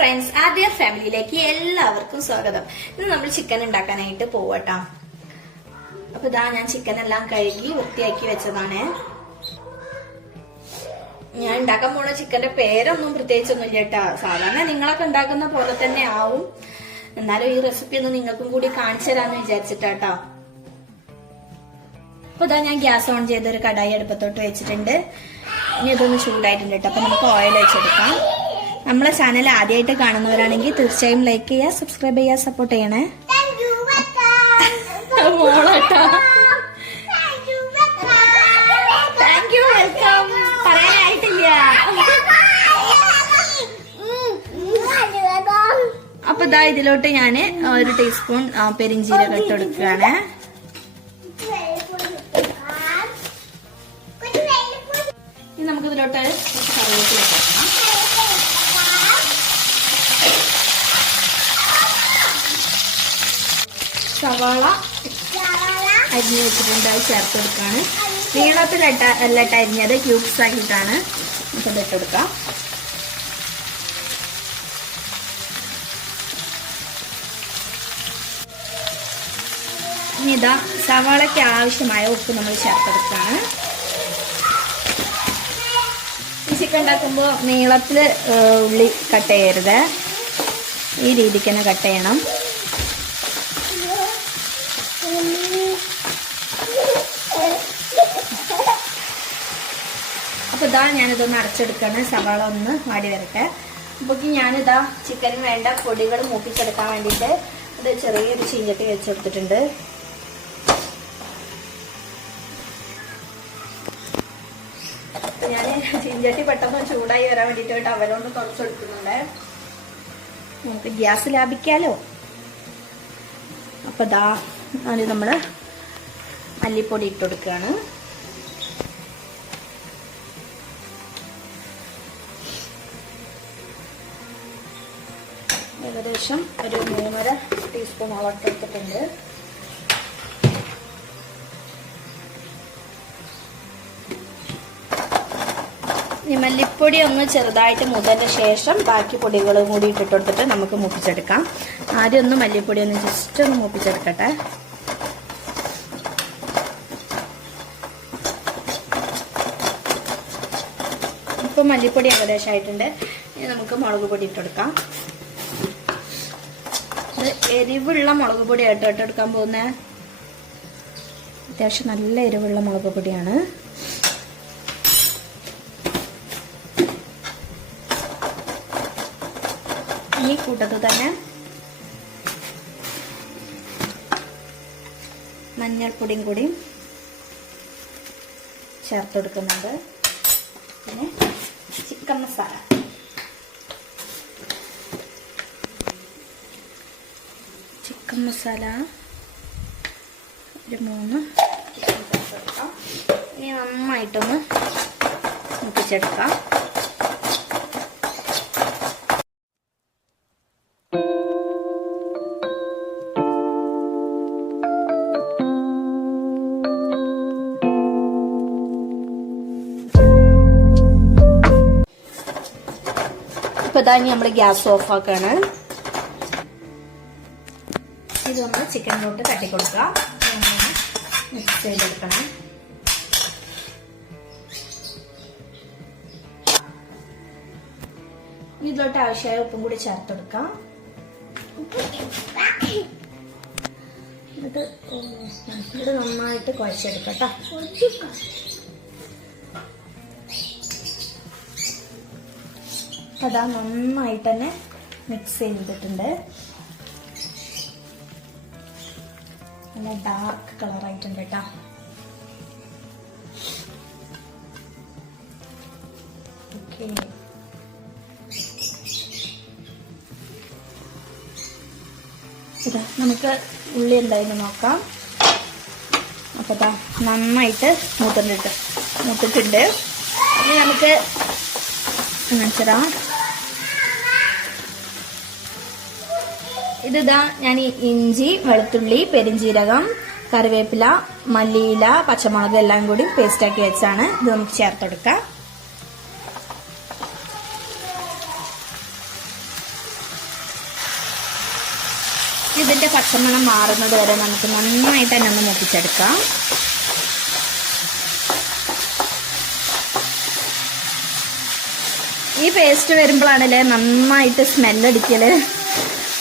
Friends, ആദ്യ ഫാമിലിയിലേക്ക് എല്ലാവർക്കും സ്വാഗതം. ഇന്ന് നമ്മൾ ചിക്കൻ ഉണ്ടാക്കാനായിട്ട് പോവട്ടോ. അപ്പൊ ഇതാ ഞാൻ ചിക്കൻ എല്ലാം കഴുകി വൃത്തിയാക്കി വെച്ചതാണ്. ഞാൻ ഉണ്ടാക്കാൻ പോണ ചിക്കന്റെ പേരൊന്നും പ്രത്യേകിച്ചൊന്നും ഇല്ല കേട്ടാ. സാധാരണ നിങ്ങളൊക്കെ ഉണ്ടാക്കുന്ന പോലെ തന്നെ ആവും. എന്നാലും ഈ റെസിപ്പി ഒന്ന് നിങ്ങൾക്കും കൂടി കാണിച്ചു തരാന്ന് വിചാരിച്ചിട്ടാട്ടോ. അപ്പൊ ഇതാ ഞാൻ ഗ്യാസ് ഓൺ ചെയ്തൊരു കടായി അടുപ്പത്തോട്ട് വെച്ചിട്ടുണ്ട്. ഇനി ഇതൊന്ന് ചൂടായിട്ടുണ്ട് കേട്ടോ. അപ്പൊ നമുക്ക് ഓയിൽ വെച്ചെടുക്കാം. നമ്മളെ ചാനൽ ആദ്യമായിട്ട് കാണുന്നവരാണെങ്കിൽ തീർച്ചയായും ലൈക്ക് ചെയ്യുക, സബ്സ്ക്രൈബ് ചെയ്യുക, സപ്പോർട്ട് ചെയ്യണേ. മോളാട്ടോ, താങ്ക് യു, വെൽക്കം പറയാനായിട്ടില്ല. അപ്പൊ ഇതാ ഇതിലോട്ട് ഞാന് 1 ടീസ്പൂൺ പെരിഞ്ചീരകം ഇട്ട് കൊടുക്കുകയാണ്. ഇനി നമുക്ക് ഇതിലോട്ട് കുറച്ച് കറിവേപ്പില ഇടണം. സവാള അരിഞ്ഞ് വെച്ചിട്ടുണ്ട്, അത് ചേർത്ത് കൊടുക്കാണ്. നീളത്തിലല്ല അരിഞ്ഞത്, ക്യൂബ്സ് ആക്കിയിട്ടാണ്. നമുക്ക് ഇട്ട് കൊടുക്കാം. ഇനി ഇതാ സവാളയ്ക്ക് ആവശ്യമായ ഉപ്പ് നമ്മൾ ചേർത്തെടുക്കാണ്. ഈ ചിക്കൻ ഉണ്ടാക്കുമ്പോൾ നീളത്തില് ഉള്ളി കട്ട് ചെയ്യരുത്, ഈ രീതിക്ക് തന്നെ കട്ട് ചെയ്യണം. അപ്പൊ ഇതാ ഞാനിതൊന്ന് അടച്ചെടുക്കാണ്, സവാള ഒന്ന് വാടി വരട്ടെ. അപ്പൊ ഞാനിതാ ചിക്കന് വേണ്ട പൊടികൾ മൂപ്പിച്ചെടുക്കാൻ വേണ്ടിയിട്ട് ഇത് ചെറിയൊരു ചീഞ്ചട്ടി വെച്ചെടുത്തിട്ടുണ്ട്. ഞാൻ ചീഞ്ചട്ടി പെട്ടെന്ന് ചൂടായി വരാൻ വേണ്ടിയിട്ട് അവരൊന്ന് തുറച്ചെടുക്കുന്നുണ്ട്. നമുക്ക് ഗ്യാസ് ലാഭിക്കാലോ. അപ്പൊ ദാ അത് നമ്മള് മല്ലിപ്പൊടി ഇട്ട് കൊടുക്കുകയാണ്. ഏകദേശം ഒരു 3.5 ടീസ്പൂൺ ഇട്ട് എടുത്തിട്ടുണ്ട്. ഈ മല്ലിപ്പൊടി ഒന്ന് ചെറുതായിട്ട് മുതലിന് ശേഷം ബാക്കി പൊടികളും കൂടി ഇട്ടിട്ട് കൊടുത്തിട്ട് നമുക്ക് മൂപ്പിച്ചെടുക്കാം. ആദ്യം ഒന്ന് മല്ലിപ്പൊടി ഒന്ന് ജസ്റ്റ് ഒന്ന് മൂപ്പിച്ചെടുക്കട്ടെ. ഇപ്പൊ മല്ലിപ്പൊടി ഏകദേശം ആയിട്ടുണ്ട്. ഇനി നമുക്ക് മുളക് പൊടി ഇട്ടെടുക്കാം. എരിവുള്ള മുളക് പൊടി ഇട്ടെടുക്കാൻ പോകുന്നത്. അത്യാവശ്യം നല്ല എരിവുള്ള മുളക് പൊടിയാണ്. ഈ കൂട്ടത്തിൽ തന്നെ മഞ്ഞൾപ്പൊടിയും കൂടി ചേർത്ത് കൊടുക്കുന്നുണ്ട്. പിന്നെ ചിക്കൻ മസാല, ഒരു 3 ചേർത്ത് കൊടുക്കാം. ഇനി നന്നായിട്ടൊന്ന് മുപ്പിച്ചെടുക്കാം. ഇപ്പൊ ഇതാ നമ്മള് ഗ്യാസ് ഓഫ് ആക്കാണ്. ഇതൊന്ന് ചിക്കനിലോട്ട് തട്ടിക്കൊടുക്കുക, മിക്സ് ചെയ്തെടുക്കണം. ഇതിലോട്ട് ആവശ്യമായ ഉപ്പും കൂടി ചേർത്തെടുക്കാം. എന്നിട്ട് ഇത് നന്നായിട്ട് കുഴച്ചെടുക്കട്ടോ. അതാ നന്നായിട്ട് തന്നെ മിക്സ് ചെയ്തിട്ടുണ്ട്. നല്ല ഡാർക്ക് കളറായിട്ടുണ്ട് കേട്ടോ. ഓക്കെ, ഇതാ നമുക്ക് ഉള്ളി എന്തായാലും നോക്കാം. അപ്പൊ ഇതാ നന്നായിട്ട് മൂത്തിട്ടുണ്ട്. ഇനി നമുക്ക് കാണിച്ചതാ. ഇതാ ഞാൻ ഇഞ്ചി, വെളുത്തുള്ളി, പെരിഞ്ചീരകം, കറിവേപ്പില, മല്ലിയില, പച്ചമുളക് എല്ലാം കൂടി പേസ്റ്റാക്കി വെച്ചാണ്. ഇത് നമുക്ക് ചേർത്തെടുക്കാം. ഇതിന്റെ പച്ചമണം മാറുന്നത് വരെ നമുക്ക് നന്നായിട്ട് തന്നെ ഒന്ന് മൂപ്പിച്ചെടുക്കാം. ഈ പേസ്റ്റ് വരുമ്പോഴാണല്ലേ നന്നായിട്ട് സ്മെല്ലടിക്കല്.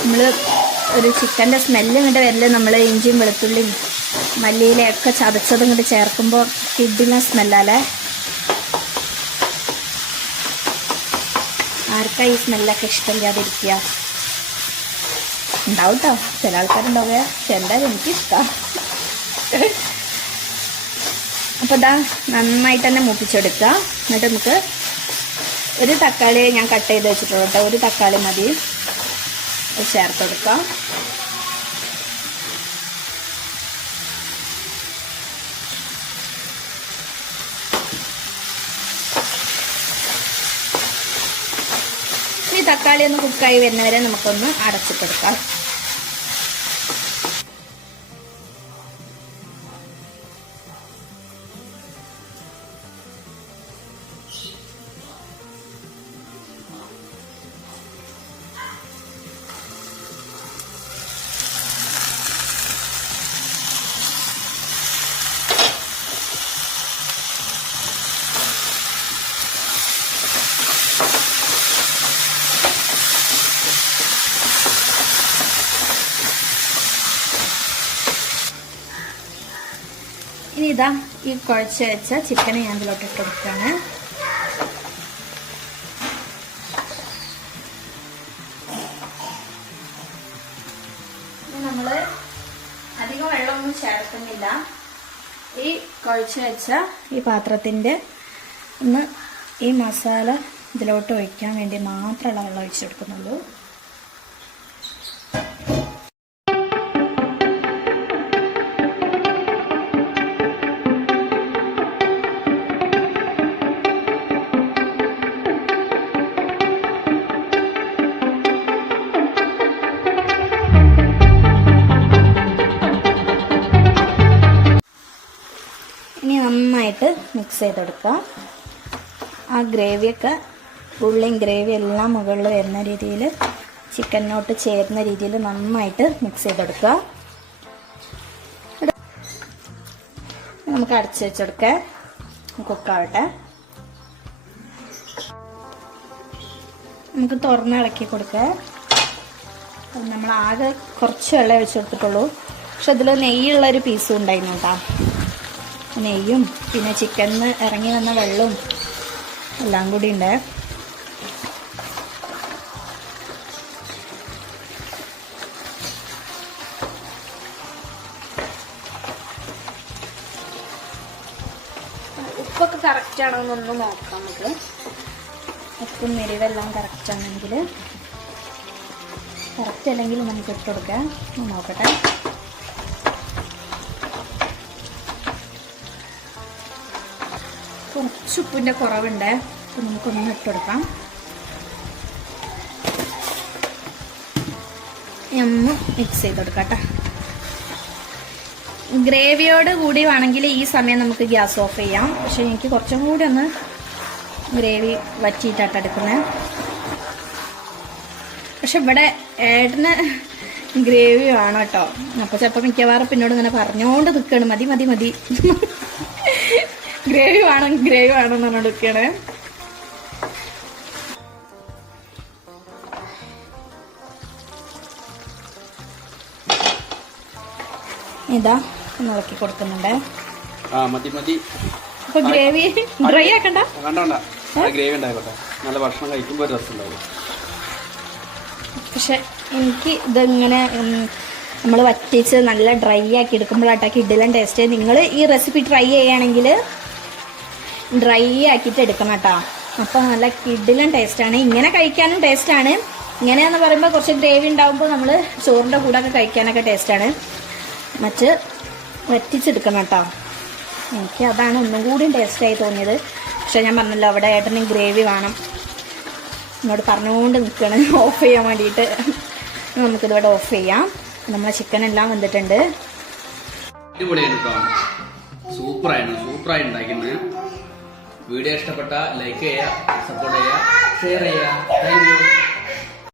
നമ്മള് ഒരു ചിക്കൻ്റെ സ്മെല്ല് ഇങ്ങോട്ട് വരല് നമ്മൾ ഇഞ്ചിയും വെളുത്തുള്ളിയും മല്ലിയിലൊക്കെ ചതച്ചതും ഇങ്ങോട്ട് ചേർക്കുമ്പോൾ കിഡിലെ സ്മെല്ലല്ലേ. ആർക്കാ ഈ സ്മെല്ലൊക്കെ ഇഷ്ടമില്ലാതിരിക്കുക? ഉണ്ടാവും കേട്ടോ, ചില ആൾക്കാരുണ്ടാവുക. പക്ഷെ എന്തായാലും എനിക്കിഷ്ടം. അപ്പോൾ ഇതാ നന്നായിട്ട് തന്നെ മൂപ്പിച്ചെടുക്കുക. എന്നിട്ട് നമുക്ക് ഒരു തക്കാളി ഞാൻ കട്ട് ചെയ്ത് വെച്ചിട്ടുള്ളൂ കേട്ടോ. ഒരു തക്കാളി മതി ചേർത്ത് കൊടുക്കാം. ഈ തക്കാളി ഒന്ന് കുക്കായി വരുന്നവരെ നമുക്കൊന്ന് അടച്ചിട്ടെടുക്കാം. ഇനി ഇതാ ഈ കുഴച്ച് വെച്ച ചിക്കനെ ഞാൻ ഇതിലോട്ട് ഇട്ട് കൊടുക്കുകയാണ്. നമ്മൾ അധികം വെള്ളമൊന്നും ചേർക്കുന്നില്ല. ഈ കുഴച്ച് വെച്ച ഈ പാത്രത്തിൻ്റെ ഒന്ന് ഈ മസാല ഇതിലോട്ട് ഒഴിക്കാൻ വേണ്ടി മാത്രമുള്ള വെള്ളം ഒഴിച്ചെടുക്കുന്നുള്ളൂ. ഇനി നന്നായിട്ട് മിക്സ് ചെയ്തെടുക്കാം. ആ ഗ്രേവിയൊക്കെ ഉള്ളിയും ഗ്രേവി എല്ലാം മുകളിൽ വരുന്ന രീതിയിൽ ചിക്കനോട്ട് ചേരുന്ന രീതിയിൽ നന്നായിട്ട് മിക്സ് ചെയ്തെടുക്കുക. നമുക്ക് അടച്ച് വെച്ചെടുക്കാം, കുക്കാവട്ടെ. നമുക്ക് തുറന്ന് ഇളക്കി കൊടുക്കുക. നമ്മൾ ആകെ കുറച്ച് വെള്ളം ഒഴിച്ചു കൊടുത്തിട്ടുള്ളൂ. പക്ഷെ അതിൽ നെയ്യുള്ളൊരു പീസും ഉണ്ടായിരുന്നു കേട്ടോ. നെയ്യും പിന്നെ ചിക്കനിന്ന് ഇറങ്ങി വന്ന വെള്ളവും എല്ലാം കൂടി ഉണ്ട്. ഉപ്പൊക്കെ കറക്റ്റ് ആണോ എന്നൊന്ന് നോക്കാം നമുക്ക്. ഉപ്പും എരിവെല്ലാം കറക്റ്റ് ആണെങ്കിൽ, കറക്റ്റ് അല്ലെങ്കിൽ നമുക്ക് ഇട്ട് കൊടുക്കാം. നോക്കട്ടെ. കുറച്ച് ഉപ്പിൻ്റെ കുറവുണ്ട്. അപ്പം നമുക്കൊന്ന് ഇട്ട് കൊടുക്കാം. ഒന്ന് മിക്സ് ചെയ്ത് കൊടുക്കാം കേട്ടോ. ഗ്രേവിയോട് കൂടി വേണമെങ്കിൽ ഈ സമയം നമുക്ക് ഗ്യാസ് ഓഫ് ചെയ്യാം. പക്ഷെ എനിക്ക് കുറച്ചും കൂടി ഒന്ന് ഗ്രേവി വറ്റിയിട്ടാണ് എടുക്കുന്നത്. പക്ഷെ ഇവിടെ ഏട്ടന് ഗ്രേവി വേണം കേട്ടോ. അപ്പോൾ ചിലപ്പോൾ മിക്കവാറും പിന്നോട് ഇങ്ങനെ പറഞ്ഞുകൊണ്ട് നിൽക്കുകയാണ്, മതി മതി മതി ഗ്രേവി വേണം ഗ്രേവി വേണം എന്ന് പറഞ്ഞോണ്ട് നിൽക്കുകയാണ്. ഇതാ ഇളക്കി കൊടുക്കുന്നുണ്ട്. അപ്പൊ ഗ്രേവി ഡ്രൈ ആക്കണ്ട, ഗ്രേവി ഉണ്ടായിക്കോട്ടെ. നല്ല ഭക്ഷണം കഴിക്കുമ്പോൾ ഒരു രസം ഉണ്ടാവും. പക്ഷെ എനിക്ക് ഇതിങ്ങനെ നമ്മൾ വറ്റിച്ച് നല്ല ഡ്രൈ ആക്കി എടുക്കുമ്പോഴാട്ടാക്കി ഇഡ്ഡലിയും ടേസ്റ്റ്. നിങ്ങൾ ഈ റെസിപ്പി ട്രൈ ചെയ്യുകയാണെങ്കിൽ ഡ്രൈ ആക്കിയിട്ട് എടുക്കണം കേട്ടോ. അപ്പോൾ നല്ല കിഡിലും ടേസ്റ്റാണ്. ഇങ്ങനെ കഴിക്കാനും ടേസ്റ്റാണ്. ഇങ്ങനെയെന്ന് പറയുമ്പോൾ കുറച്ച് ഗ്രേവി ഉണ്ടാകുമ്പോൾ നമ്മൾ ചോറിൻ്റെ കൂടെ ഒക്കെ കഴിക്കാനൊക്കെ ടേസ്റ്റാണ്. മറ്റ് വറ്റിച്ചെടുക്കണം കേട്ടോ. എനിക്ക് അതാണ് ഒന്നും കൂടി ടേസ്റ്റായി തോന്നിയത്. പക്ഷെ ഞാൻ പറഞ്ഞല്ലോ അവിടെ ഏട്ടന് ഗ്രേവി വേണം എന്നോട് പറഞ്ഞുകൊണ്ട് നിൽക്കണം ഓഫ് ചെയ്യാൻ വേണ്ടിയിട്ട്. നമുക്കിതിവിടെ ഓഫ് ചെയ്യാം. നമ്മളെ ചിക്കൻ എല്ലാം വന്നിട്ടുണ്ട്. സൂപ്പറായി ഉണ്ടാക്കുന്നത്. വീഡിയോ ഇഷ്ടപ്പെട്ട ലൈക്ക് ചെയ്യുക, സപ്പോർട്ട് ചെയ്യുക, ഷെയർ ചെയ്യുക. Thank you.